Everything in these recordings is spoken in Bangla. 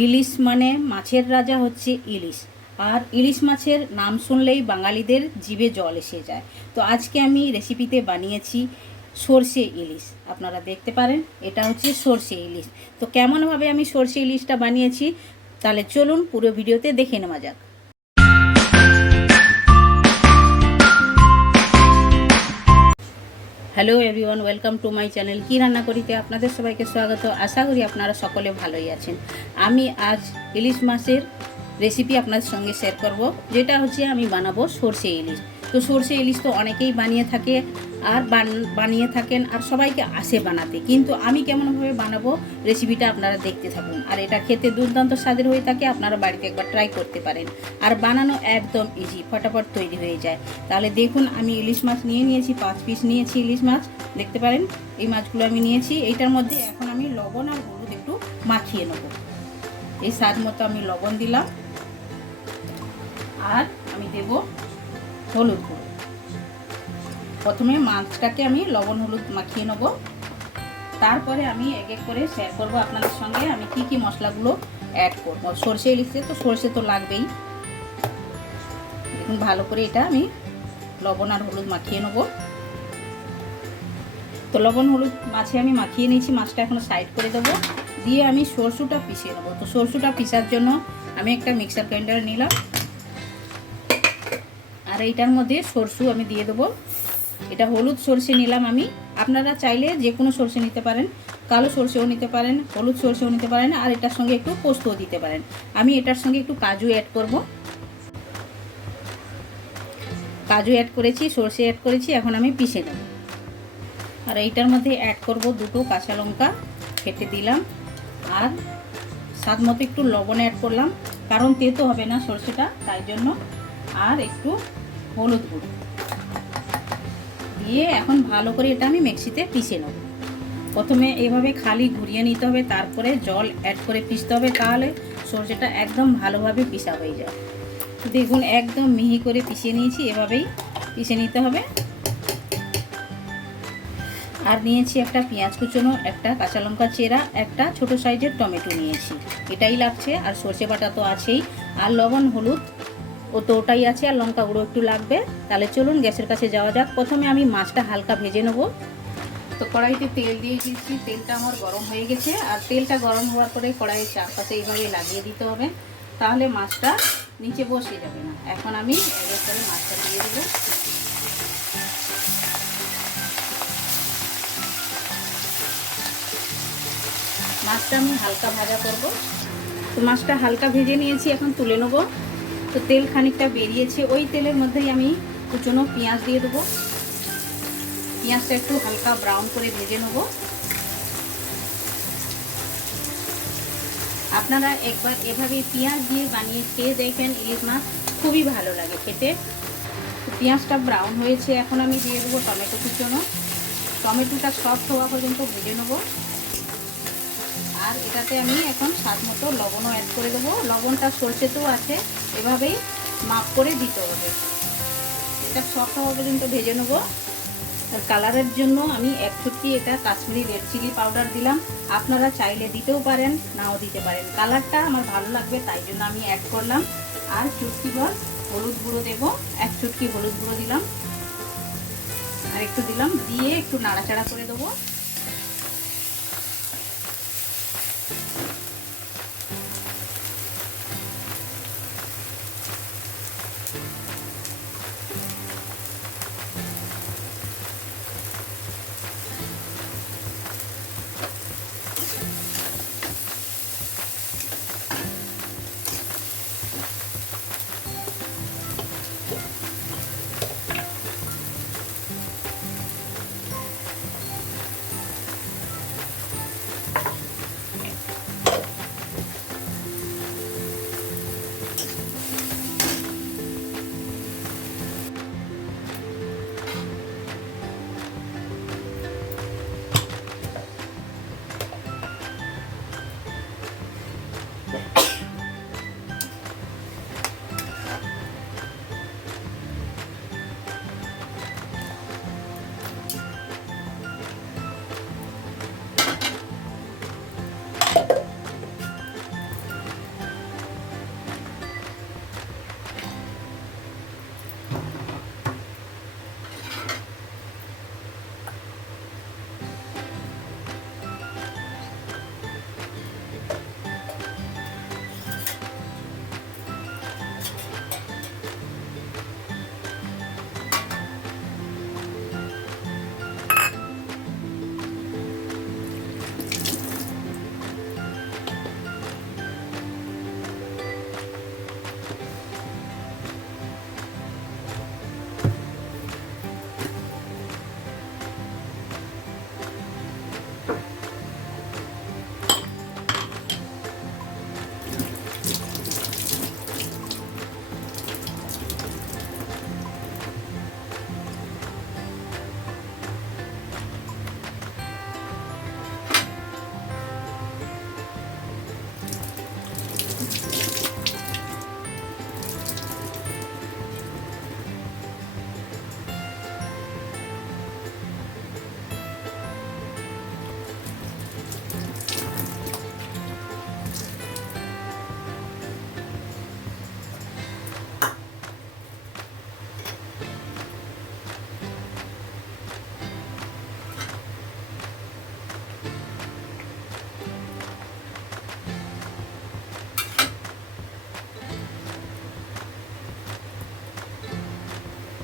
ইলিশ মানে মাছের রাজা হচ্ছে ইলিশ। আর ইলিশ মাছের নাম শুনলেই বাঙালিদের জিভে জল এসে যায়। তো আজকে আমি রেসিপিতে বানিয়েছি সর্ষে ইলিশ। আপনারা দেখতে পারেন, এটা হচ্ছে সর্ষে ইলিশ। তো কেমনভাবে আমি সর্ষে ইলিশটা বানিয়েছি, তাহলে চলুন পুরো ভিডিওতে দেখে নেওয়া যাক। Hello everyone, welcome to my channel কী রান্না করিতে আপনাদের সবাইকে স্বাগত। আশা করি আপনারা সকলে ভালোই আছেন। আমি আজ ইলিশ মাছের রেসিপি আপনাদের সঙ্গে শেয়ার করব, যেটা হচ্ছে আমি বানাবো সর্ষে ইলিশ। তো সর্ষে ইলিশ তো অনেকেই বানিয়ে থাকে আর বান- বানিয়ে থাকেন আর সবাইকে আসে বানাতে। কিন্তু আমি কেমনভাবে বানাবো রেসিপিটা আপনারা দেখতে থাকুন। আর এটা খেতে দুর্দান্ত স্বাদের হয়ে থাকে, আপনারা বাড়িতে একবার ট্রাই করতে পারেন। আর বানানো একদম ইজি ফটাফট তৈরি হয়ে যায়। তাহলে দেখুন আমি ইলিশ মাছ নিয়ে নিয়েছি, পাঁচ পিস নিয়েছি ইলিশ মাছ। দেখতে পারেন, এই মাছগুলো আমি নিয়েছি। এইটার মধ্যে এখন আমি লবণ আর হলুদ একটু মাখিয়ে নেব। এই স্বাদ মতো আমি লবণ দিলাম। আর আমি দেব হলুদ গুঁড়ো। প্রথমে মাছটাকে আমি লবণ হলুদ মাখিয়ে নেব। তারপরে আমি এক এক করে শেয়ার করব আপনাদের সঙ্গে আমি কি কি মশলাগুলো অ্যাড করব। সর্ষে ইলিশে তো সর্ষে তো লাগবেই। দেখুন, ভালো করে এটা আমি লবণ আর হলুদ মাখিয়ে নেব। তো লবণ হলুদ মাছে আমি মাখিয়ে নিয়েছি, মাছটা এখন সাইড করে দেবো। দিয়ে আমি সরষুটা পিষিয়ে নেব। তো সরষুটা পিসার জন্য আমি একটা মিক্সার গ্রাইন্ডার নিলাম। আর এইটার মধ্যে সরষু আমি দিয়ে দেবো। এটা হলুদ সর্ষে নিলাম আমি। আপনারা চাইলে যে কোনো সর্ষে নিতে পারেন, কালো সর্ষেও নিতে পারেন, হলুদ সর্ষেও নিতে পারেন, আর এটার সঙ্গে একটু পোস্তও দিতে পারেন। আমি এটার সঙ্গে একটু কাজু অ্যাড করব। কাজু অ্যাড করেছি, সর্ষে অ্যাড করেছি, এখন আমি পিষে নেব। আর এইটার মধ্যে অ্যাড করব দুটো কাঁচা লঙ্কা কেটে দিলাম। আর স্বাদ মতো একটু লবণ অ্যাড করলাম, কারণ তেতো হবে না সর্ষেটা, তাই জন্য। আর একটু হলুদ গুঁড়ো। দিয়ে এখন ভালো করে এটা আমি মিক্সিতে পিষে নেব। প্রথমে এভাবে খালি ঘুরিয়ে নিতে হবে, তারপরে জল অ্যাড করে পিষতে হবে, তাহলে সর্ষেটা একদম ভালোভাবে পিষা হয়ে যায় দেখুন, একদম মিহি করে পিষিয়ে নিয়েছি, এভাবেই পিষে নিতে হবে। আর নিয়েছি একটা পেঁয়াজ কুচনো, একটা কাঁচা লঙ্কা চেরা, একটা ছোট সাইজের টমেটো নিয়েছি। এটাই লাগছে, আর সর্ষে বাটা তো আছেই। আর লবণ, হলুদ ও তো ওটাই আছে, আর লঙ্কা গুঁড়ো একটু লাগবে। তাহলে চলুন, গ্যাসের কাছে যাওয়া যাক। প্রথমে আমি মাছটা হালকা ভেজে নেব। তো কড়াইতে তেল দিয়ে দিচ্ছি তেলটা আমার গরম হয়ে গেছে, আর তেলটা গরম হওয়ার পরে কড়াইয়ের চারপাশে এইভাবে লাগিয়ে দিতে হবে। তাহলে মাছটা নিচে বসে যাবে না। এখন আমি করে মাছটা দিয়ে দেবো। মাছটা আমি হালকা ভাজা করব। তো মাছটা হালকা ভেজে নিয়েছি, এখন তুলে নেব। তো তেল খানিকটা বেরিয়েছে। ওই তেলের মধ্যেই আমি কুচনো পেঁয়াজ দিয়ে দেবো। পেঁয়াজটা একটু হালকা ব্রাউন করে ভেজে নেব। আপনারা একবার এভাবে পেঁয়াজ দিয়ে বানিয়ে খেয়ে দেখেন, ইলিশ মাছ খুবই ভালো লাগে খেতে। পেঁয়াজটা ব্রাউন হয়েছে, এখন আমি দিয়ে দেবো টমেটো কুচনো। টমেটোটা সফট হওয়া পর্যন্ত ভেজে নেব। আর এটাতে আমি এখন স্বাদ মতো লবণও অ্যাড করে দেবো। লবণটা সরষেতেও আছে, এভাবেই মাপ করে দিতে হবে। এটা সফট হওয়া পর্যন্ত ভেজে নেব। আর কালারের জন্য আমি এক চুটকি এটা কাশ্মীরি রেড চিলি পাউডার দিলাম। আপনারা চাইলে দিতেও পারেন, নাও দিতে পারেন। কালারটা আমার ভালো লাগবে, তাই জন্য আমি অ্যাড করলাম। আর চুটকি বল হলুদ গুঁড়ো দেবো। এক চুটকি হলুদ গুঁড়ো দিলাম। আর একটু দিলাম, দিয়ে একটু নাড়াচাড়া করে দেবো।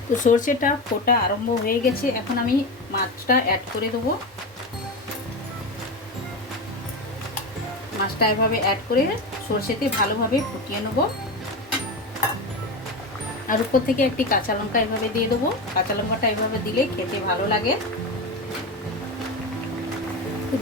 তো সর্ষেটা ফোটা আরম্ভ হয়ে গেছে। এখন আমি মাছটা অ্যাড করে দেবো। মাছটা এভাবে অ্যাড করে সর্ষেতে ভালোভাবে ফুটিয়ে নেব। আর উপর থেকে একটি কাঁচা লঙ্কা এভাবে দিয়ে দেবো। কাঁচা লঙ্কাটা এভাবে দিলে খেতে ভালো লাগে।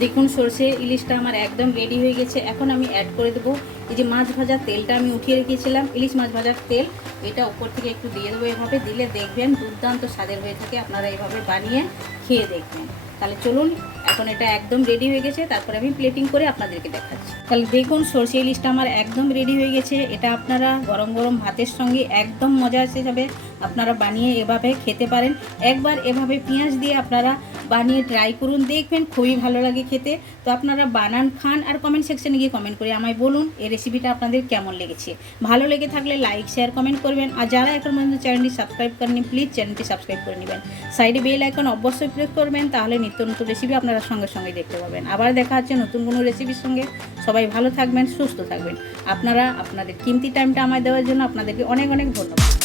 দেখুন সর্ষে ইলিশটা আমার একদম রেডি হয়ে গেছে। এখন আমি অ্যাড করে দেবো। এই যে মাছ ভাজার তেলটা আমি উঠিয়ে রেখেছিলাম, ইলিশ মাছ ভাজার তেল। এটা উপর থেকে একটু দিয়ে দেবো এভাবে। দিলে দেখবেন দুর্দান্ত স্বাদের হয়ে থাকে। আপনারা এভাবে বানিয়ে খেয়ে দেখবেন। তাহলে চলুন, এখন এটা একদম রেডি হয়ে গেছে। তারপরে আমি প্লেটিং করে আপনাদেরকে দেখাচ্ছি। তাহলে দেখুন, সর্ষে ইলিশটা আমার একদম রেডি হয়ে গেছে। এটা আপনারা গরম গরম ভাতের সঙ্গে একদম মজা আসে যাবে। আপনারা বানিয়ে এভাবে খেতে পারেন। একবার এভাবে পেঁয়াজ দিয়ে আপনারা বানিয়ে ট্রাই করুন, দেখবেন খুবই ভালো লাগে খেতে। তো আপনারা বানান, খান আর কমেন্ট সেকশনে গিয়ে কমেন্ট করে আমায় বলুন এই রেসিপিটা আপনাদের কেমন লেগেছে। ভালো লেগে থাকলে লাইক শেয়ার কমেন্ট করবেন। আর যারা এখন পর্যন্ত চ্যানেলটি সাবস্ক্রাইব করেনি প্লিজ চ্যানেলটি সাবস্ক্রাইব করে নেবেন। সাইডে বেল আইকন অবশ্যই প্রেস করবেন, তাহলে নিত্য নতুন রেসিপি আপনারা সঙ্গে সঙ্গে দেখতে পাবেন। আবার দেখা হচ্ছে নতুন কোনো রেসিপির সঙ্গে। সবাই ভালো থাকবেন, সুস্থ থাকবেন। আপনারা, আপনাদের কিমতি টাইমটা আমায় দেওয়ার জন্য আপনাদেরকে অনেক অনেক ধন্যবাদ।